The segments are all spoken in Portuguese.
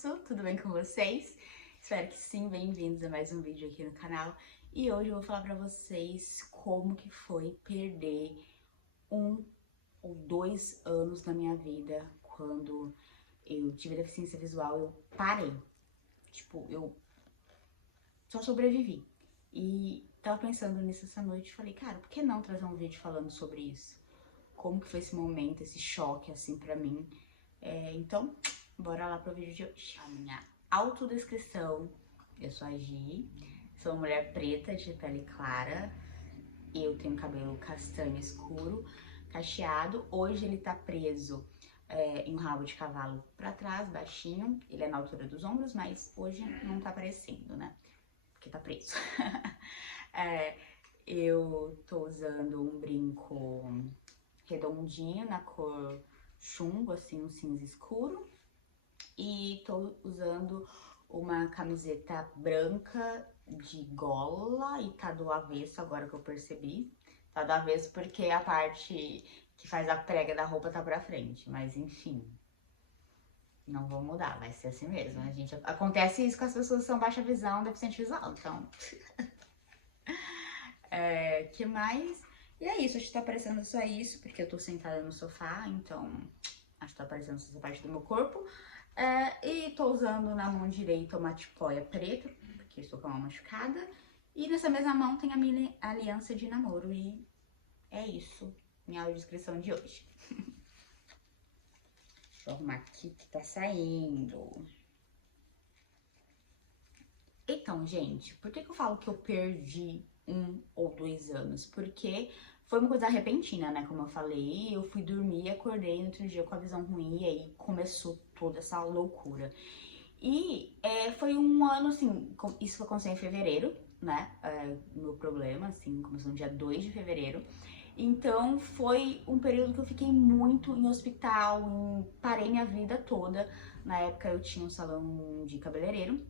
faço? Tudo bem com vocês? Espero que sim, bem-vindos a mais um vídeo aqui no canal. E hoje eu vou falar pra vocês como que foi perder 1 ou 2 anos da minha vida. Quando eu tive deficiência visual, eu parei. Tipo, eu só sobrevivi. E tava pensando nisso essa noite e falei, cara, por que não trazer um vídeo falando sobre isso? Como que foi esse momento, esse choque, assim, pra mim. Então, bora lá pro vídeo de hoje. A minha autodescrição: eu sou a Gi, sou uma mulher preta de pele clara, eu tenho cabelo castanho escuro, cacheado. Hoje ele tá preso em um rabo de cavalo pra trás, baixinho. Ele é na altura dos ombros, mas hoje não tá aparecendo, né? Porque tá preso. Eu tô usando um brinco redondinho na cor chumbo, assim, um cinza escuro. E tô usando uma camiseta branca de gola e tá do avesso, agora que eu percebi. Tá do avesso porque a parte que faz a prega da roupa tá pra frente, mas enfim. Não vou mudar, vai ser assim mesmo, né, gente? Acontece isso com as pessoas que são baixa visão, deficiente visual, então... que mais? E é isso, acho que tá aparecendo só isso, porque eu tô sentada no sofá, então acho que tá aparecendo só essa parte do meu corpo. E tô usando na mão direita uma tipóia preta, porque estou com a mão machucada. E nessa mesma mão tem a minha aliança de namoro. E é isso, minha audiodescrição de hoje. Deixa eu arrumar aqui que tá saindo. Então, gente, por que eu falo que eu perdi 1 ou 2 anos? Porque foi uma coisa repentina, né? Como eu falei, eu fui dormir e acordei no outro dia com a visão ruim e aí começou toda essa loucura. E foi um ano, assim, isso aconteceu em fevereiro, né? Meu problema, assim, começou no dia 2 de fevereiro. Então foi um período que eu fiquei muito em hospital, parei minha vida toda. Na época eu tinha um salão de cabeleireiro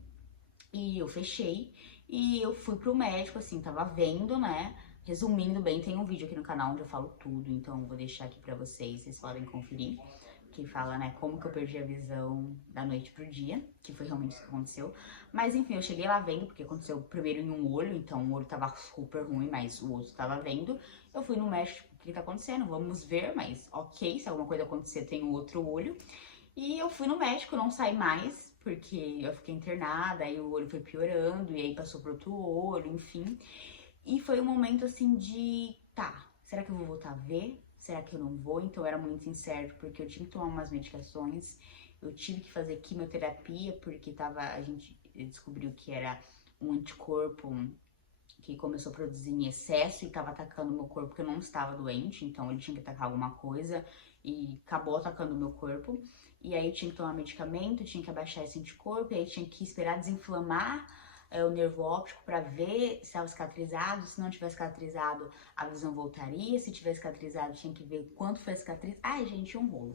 e eu fechei. E eu fui pro médico, assim, tava vendo, né? Resumindo bem, tem um vídeo aqui no canal onde eu falo tudo, então eu vou deixar aqui pra vocês podem conferir. Que fala, né, como que eu perdi a visão da noite pro dia, que foi realmente isso que aconteceu. Mas enfim, eu cheguei lá vendo, porque aconteceu primeiro em um olho, então o olho tava super ruim, mas o outro tava vendo. Eu fui no médico, o que tá acontecendo? Vamos ver, mas ok, se alguma coisa acontecer, tem o outro olho. E eu fui no médico, não saí mais, porque eu fiquei internada, aí o olho foi piorando, e aí passou pro outro olho, enfim. E foi um momento assim de, tá, será que eu vou voltar a ver? Será que eu não vou? Então era muito incerto, porque eu tinha que tomar umas medicações, eu tive que fazer quimioterapia, porque a gente descobriu que era um anticorpo que começou a produzir em excesso e estava atacando o meu corpo, porque eu não estava doente, então ele tinha que atacar alguma coisa e acabou atacando o meu corpo. E aí tinha que tomar medicamento, tinha que abaixar esse anticorpo, e aí tinha que esperar desinflamar o nervo óptico para ver se estava cicatrizado. Se não tivesse cicatrizado, a visão voltaria. Se tivesse cicatrizado, tinha que ver quanto foi a cicatriz. Ai, gente, um rolo.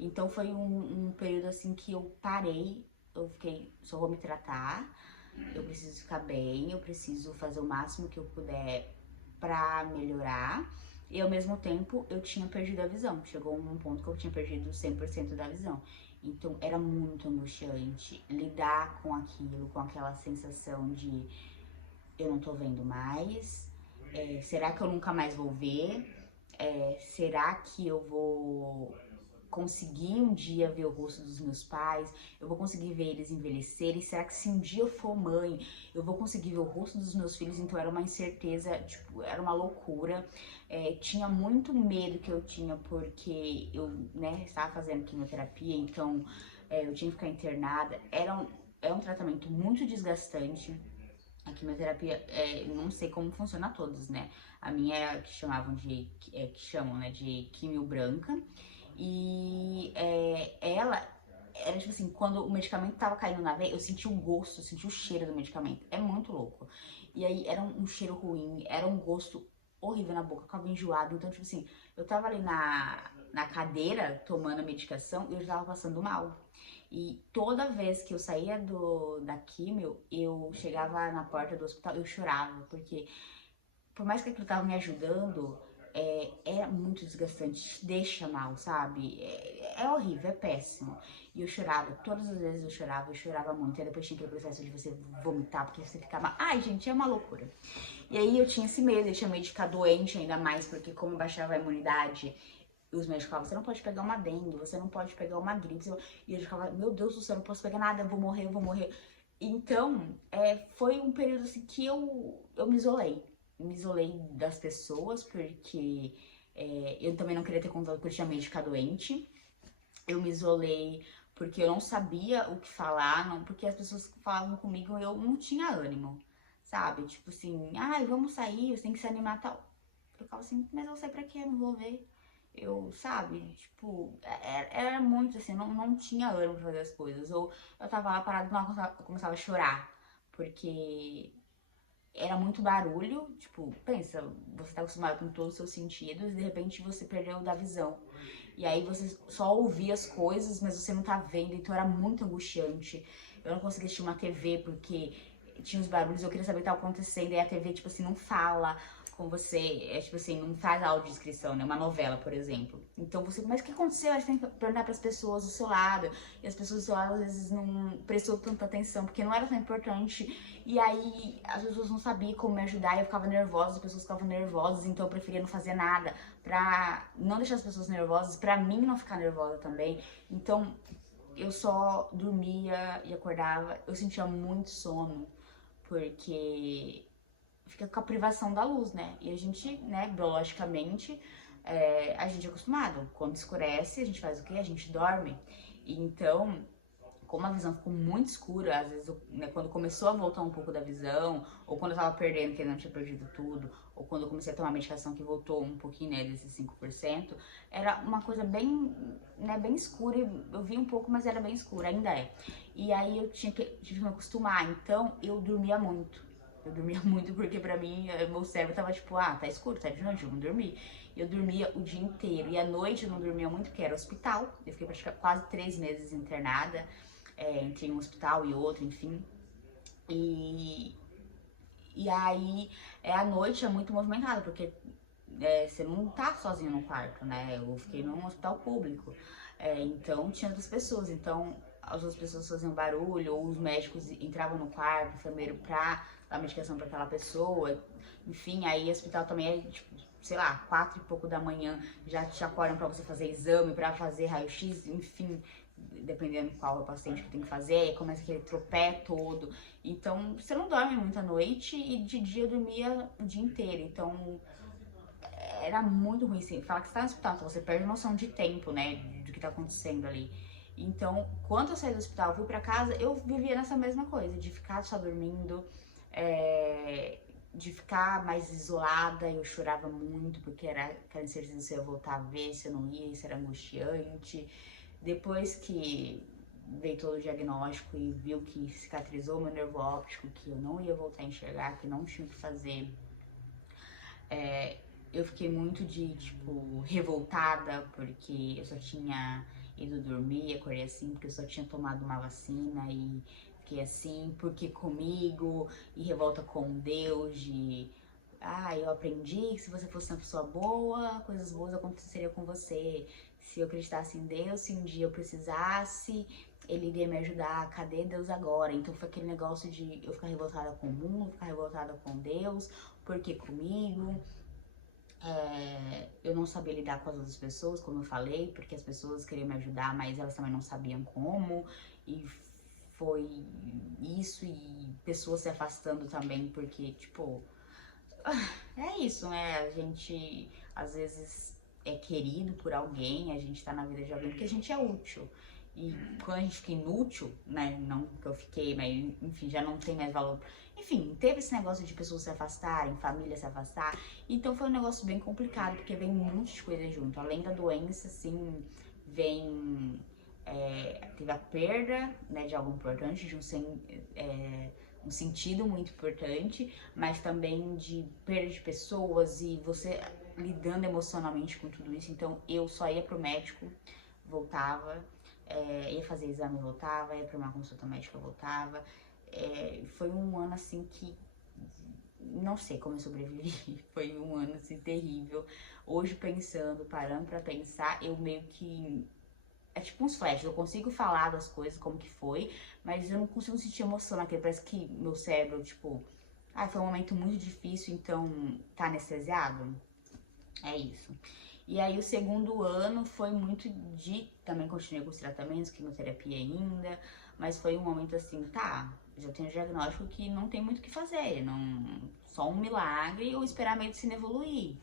Então foi um período assim que eu parei, eu fiquei, só vou me tratar, eu preciso ficar bem, eu preciso fazer o máximo que eu puder pra melhorar. E ao mesmo tempo eu tinha perdido a visão. Chegou um ponto que eu tinha perdido 100% da visão. Então era muito angustiante lidar com aquilo, com aquela sensação de eu não tô vendo mais. Será que eu nunca mais vou ver? Será que eu vou conseguir um dia ver o rosto dos meus pais? Eu vou conseguir ver eles envelhecerem? Será que se um dia eu for mãe, eu vou conseguir ver o rosto dos meus filhos? Então era uma incerteza, tipo, era uma loucura. Tinha muito medo que eu tinha, porque eu, né, estava fazendo quimioterapia, então eu tinha que ficar internada. É um tratamento muito desgastante. A quimioterapia, não sei como funciona todos, né? A minha é a que chamavam de, que chamam, né, de quimio branca. E ela era tipo assim, quando o medicamento tava caindo na veia, eu senti o gosto, eu senti o cheiro do medicamento. É muito louco. E aí era um cheiro ruim, era um gosto horrível na boca, eu ficava enjoado. Então, tipo assim, eu tava ali na cadeira tomando a medicação e eu já tava passando mal. E toda vez que eu saía da químio, eu chegava na porta do hospital, eu chorava, porque por mais que aquilo tava me ajudando, é muito desgastante, te deixa mal, sabe? É horrível, é péssimo. E eu chorava, todas as vezes eu chorava muito. E depois tinha aquele processo de você vomitar, porque você ficava... Ai, gente, é uma loucura. E aí eu tinha esse medo, eu tinha medo de ficar doente ainda mais, porque como baixava a imunidade, os médicos falavam, você não pode pegar uma dengue, você não pode pegar uma gripe. E eu ficava, meu Deus do céu, eu não posso pegar nada, eu vou morrer, eu vou morrer. Então, foi um período assim que eu me isolei. Me isolei das pessoas, porque eu também não queria ter contato porque eu tinha medo de ficar doente. Eu me isolei porque eu não sabia o que falar, não, porque as pessoas que falavam comigo eu não tinha ânimo, sabe? Tipo assim, ai, vamos sair, você tem que se animar tal. Eu ficava assim, mas eu vou sair pra quê? Eu não vou ver. Eu, sabe, tipo, era muito assim, não tinha ânimo pra fazer as coisas. Ou eu tava lá parada e eu começava a chorar, porque era muito barulho, tipo, pensa, você tá acostumado com todos os seus sentidos e de repente você perdeu da visão. E aí você só ouvia as coisas, mas você não tá vendo, então era muito angustiante. Eu não conseguia assistir uma TV porque tinha os barulhos, eu queria saber o que tava acontecendo, e a TV, tipo assim, não fala com você, tipo assim, não faz audiodescrição, né? Uma novela, por exemplo. Então você, mas o que aconteceu? A gente tem que perguntar pras pessoas do seu lado, e as pessoas do seu lado às vezes não prestou tanta atenção, porque não era tão importante. E aí as pessoas não sabiam como me ajudar, e eu ficava nervosa, as pessoas ficavam nervosas, então eu preferia não fazer nada pra não deixar as pessoas nervosas, pra mim não ficar nervosa também. Então eu só dormia e acordava, eu sentia muito sono, porque fica com a privação da luz, né? E a gente, né, biologicamente, a gente é acostumado. Quando escurece, a gente faz o quê? A gente dorme. E então, como a visão ficou muito escura, às vezes, né, quando começou a voltar um pouco da visão, ou quando eu tava perdendo, que eu não tinha perdido tudo, ou quando eu comecei a tomar medicação que voltou um pouquinho, né, desses 5%, era uma coisa bem, né, bem escura, eu vi um pouco, mas era bem escura, ainda é. E aí eu tive que me acostumar, então eu dormia muito. Eu dormia muito porque pra mim, meu cérebro tava tipo, ah, tá escuro, tá de noite, vamos dormir. Eu dormia o dia inteiro, e à noite eu não dormia muito, porque era hospital, eu fiquei praticamente quase 3 meses internada, entre um hospital e outro, enfim. E, e aí, a noite é muito movimentada, porque você não tá sozinho no quarto, né? Eu fiquei num hospital público, então tinha outras pessoas, então as outras pessoas faziam barulho, ou os médicos entravam no quarto, o enfermeiro pra dar medicação pra aquela pessoa, enfim, aí o hospital também é, tipo, sei lá, 4 e pouco da manhã, já te acordam pra você fazer exame, pra fazer raio-x, enfim, dependendo qual é o paciente que tem que fazer, aí começa aquele tropé todo. Então, você não dorme muita noite e de dia eu dormia o dia inteiro. Então, era muito ruim, assim. Fala que você tá no hospital, então você perde noção de tempo, né, do que tá acontecendo ali. Então, quando eu saí do hospital, fui pra casa, eu vivia nessa mesma coisa, de ficar só dormindo, de ficar mais isolada, eu chorava muito, porque era aquela incerteza se eu ia voltar a ver, se eu não ia, isso era angustiante. Depois que veio todo o diagnóstico e viu que cicatrizou meu nervo óptico, que eu não ia voltar a enxergar, que não tinha o que fazer, eu fiquei muito tipo, revoltada, porque eu só tinha ido dormir, acordei assim, porque eu só tinha tomado uma vacina e fiquei assim, porque comigo, e revolta com Deus, de eu aprendi que se você fosse uma pessoa boa, coisas boas aconteceriam com você. Se eu acreditasse em Deus, se um dia eu precisasse, ele iria me ajudar. Cadê Deus agora? Então foi aquele negócio de eu ficar revoltada com o mundo, ficar revoltada com Deus, porque comigo. Eu não sabia lidar com as outras pessoas, como eu falei, porque as pessoas queriam me ajudar, mas elas também não sabiam como. E foi isso, e pessoas se afastando também, porque, tipo, é isso, né? A gente às vezes é querido por alguém, a gente tá na vida de alguém porque a gente é útil. E quando a gente fica inútil, né? Não que eu fiquei, mas enfim, já não tem mais valor. Enfim, teve esse negócio de pessoas se afastarem, família se afastar. Então foi um negócio bem complicado, porque vem um monte de coisa junto. Além da doença, assim, vem. Teve a perda, né, de algo importante, de um sentido muito importante, mas também de perda de pessoas e você lidando emocionalmente com tudo isso. Então eu só ia pro médico, voltava, ia fazer exame, voltava, ia pra uma consulta médica, voltava. Foi um ano assim que não sei como eu sobrevivi. Foi um ano assim terrível. Hoje pensando, parando pra pensar, eu meio que é tipo uns flashes, eu consigo falar das coisas, como que foi, mas eu não consigo sentir emoção naquele, parece que meu cérebro, tipo, foi um momento muito difícil, então tá anestesiado. É isso. E aí o segundo ano foi muito de, também continuei com os tratamentos, quimioterapia ainda, mas foi um momento assim, tá, já tenho diagnóstico que não tem muito o que fazer, não, só um milagre ou esperar a medicina evoluir.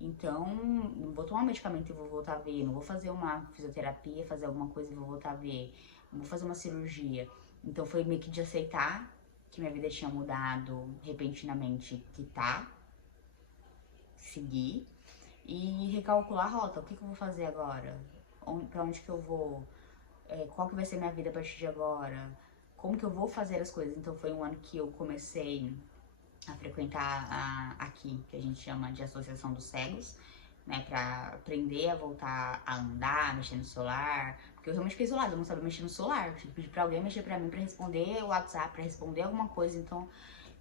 Então, não vou tomar um medicamento e vou voltar a ver, não vou fazer uma fisioterapia, fazer alguma coisa e vou voltar a ver, não vou fazer uma cirurgia. Então foi meio que de aceitar que minha vida tinha mudado repentinamente, que tá, seguir e recalcular a rota. O que eu vou fazer agora? Pra onde que eu vou? Qual que vai ser minha vida a partir de agora? Como que eu vou fazer as coisas? Então foi um ano que eu comecei a frequentar aqui, que a gente chama de Associação dos Cegos, né, pra aprender a voltar a andar, mexer no celular, porque eu realmente fiquei isolada, eu não sabia mexer no celular, eu tinha que pedir pra alguém mexer pra mim, pra responder o WhatsApp, pra responder alguma coisa, então,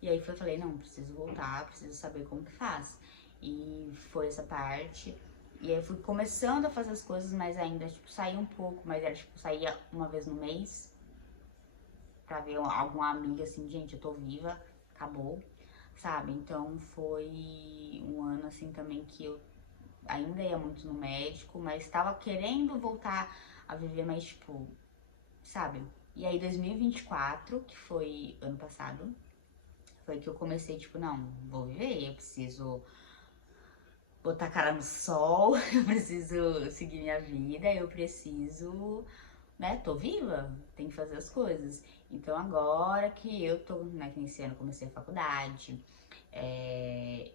e aí eu falei, não, preciso voltar, preciso saber como que faz, e foi essa parte, e aí eu fui começando a fazer as coisas, mas ainda, tipo, saía um pouco, mas era, tipo, saía uma vez no mês, pra ver alguma amiga, assim, gente, eu tô viva, acabou, sabe? Então foi um ano assim também que eu ainda ia muito no médico, mas estava querendo voltar a viver mais, tipo, sabe? E aí 2024, que foi ano passado, foi que eu comecei, tipo, não, vou viver, eu preciso botar a cara no sol, eu preciso seguir minha vida, eu preciso, né, tô viva, tem que fazer as coisas. Então agora que eu tô, né, que nesse ano eu comecei a faculdade,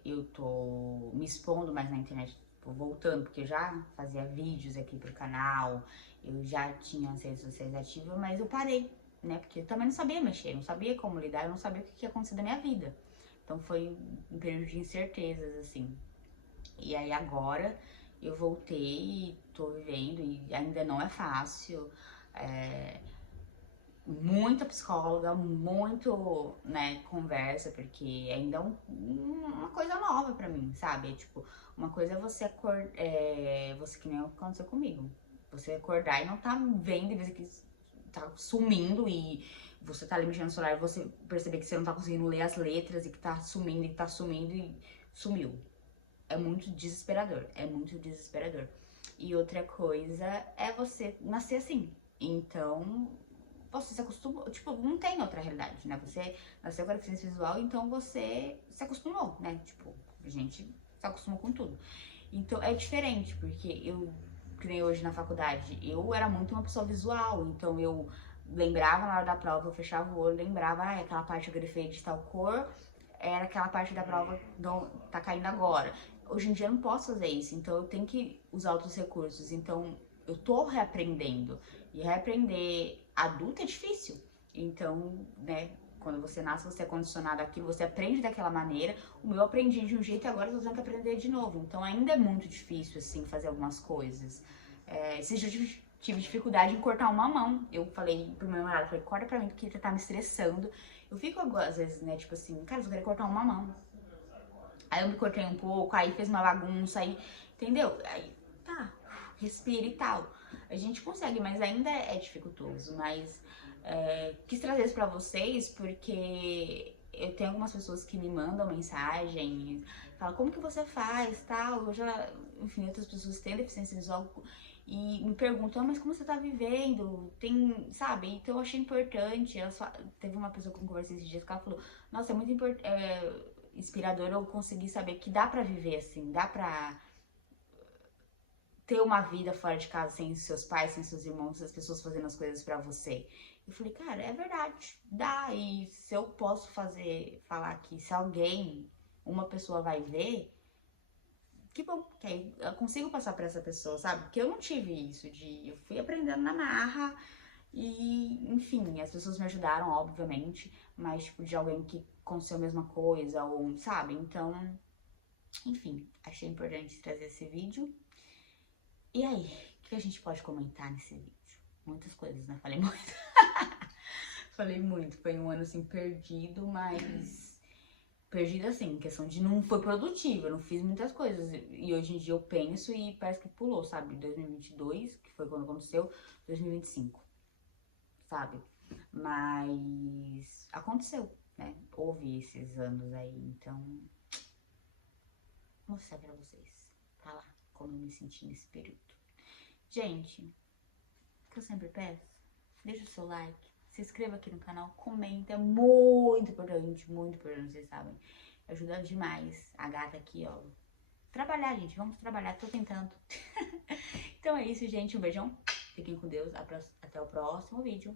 eu tô me expondo mais na internet, tipo, voltando, porque eu já fazia vídeos aqui pro canal, eu já tinha as redes sociais ativas, mas eu parei, né? Porque eu também não sabia mexer, não sabia como lidar, eu não sabia o que ia acontecer na minha vida. Então foi um período de incertezas, assim. E aí agora eu voltei e tô vivendo, e ainda não é fácil. É, muita psicóloga, muito, né, conversa, porque ainda é uma coisa nova pra mim, sabe? É, tipo, uma coisa é você acordar, você que nem aconteceu comigo, você acordar e não tá vendo, e ver que tá sumindo e você tá ali mexendo no celular e você perceber que você não tá conseguindo ler as letras e que tá sumindo e que tá sumindo e sumiu. É muito desesperador, é muito desesperador. E outra coisa é você nascer assim. Então, você se acostumou, tipo, não tem outra realidade, né? Você nasceu com a deficiência visual, então você se acostumou, né? Tipo, a gente se acostumou com tudo. Então é diferente, porque eu, que nem hoje na faculdade, eu era muito uma pessoa visual, então eu lembrava na hora da prova, eu fechava o olho, lembrava, aquela parte que eu grifei de tal cor, era aquela parte da prova não tá caindo agora. Hoje em dia eu não posso fazer isso, então eu tenho que usar outros recursos, então eu tô reaprendendo. E reaprender adulto é difícil. Então, né, quando você nasce, você é condicionado àquilo, você aprende daquela maneira. O meu eu aprendi de um jeito e agora eu tô tendo que aprender de novo. Então ainda é muito difícil, assim, fazer algumas coisas. Esses dias eu tive dificuldade em cortar uma mão. Eu falei pro meu namorado, falei, corta pra mim porque tá me estressando. Eu fico, às vezes, né, tipo assim, cara, eu só queria cortar uma mão. Aí eu me cortei um pouco, aí fez uma bagunça, aí, entendeu? Aí, tá, respira e tal. A gente consegue, mas ainda é dificultoso. Mas quis trazer isso pra vocês porque eu tenho algumas pessoas que me mandam mensagem, falam como que você faz, tal. Eu já, enfim, outras pessoas têm deficiência visual e me perguntam, mas como você tá vivendo? Tem, sabe? Então eu achei importante. Teve uma pessoa que eu conversei esses dias que ela falou, nossa, é muito inspirador eu conseguir saber que dá pra viver assim, dá pra ter uma vida fora de casa sem seus pais, sem seus irmãos, as pessoas fazendo as coisas pra você. Eu falei, cara, é verdade, dá. E se eu posso falar que se alguém, uma pessoa vai ver, que bom, que aí eu consigo passar pra essa pessoa, sabe? Porque eu não tive isso eu fui aprendendo na marra e, enfim, as pessoas me ajudaram, obviamente, mas tipo de alguém que aconteceu a mesma coisa ou, sabe? Então, enfim, achei importante trazer esse vídeo. E aí, o que a gente pode comentar nesse vídeo? Muitas coisas, né? Falei muito. Falei muito. Foi um ano assim perdido, mas Perdida assim, em questão de não foi produtiva, eu não fiz muitas coisas. E hoje em dia eu penso e parece que pulou, sabe? 2022, que foi quando aconteceu, 2025, sabe? Mas aconteceu, né? Houve esses anos aí, então vou mostrar pra vocês, tá lá, como eu me senti nesse período. Gente, o que eu sempre peço, deixa o seu like, se inscreva aqui no canal, comenta, é muito importante, vocês sabem. Ajuda demais a gata aqui, ó. Trabalhar, gente, vamos trabalhar, tô tentando. Então é isso, gente, um beijão, fiquem com Deus, até o próximo vídeo.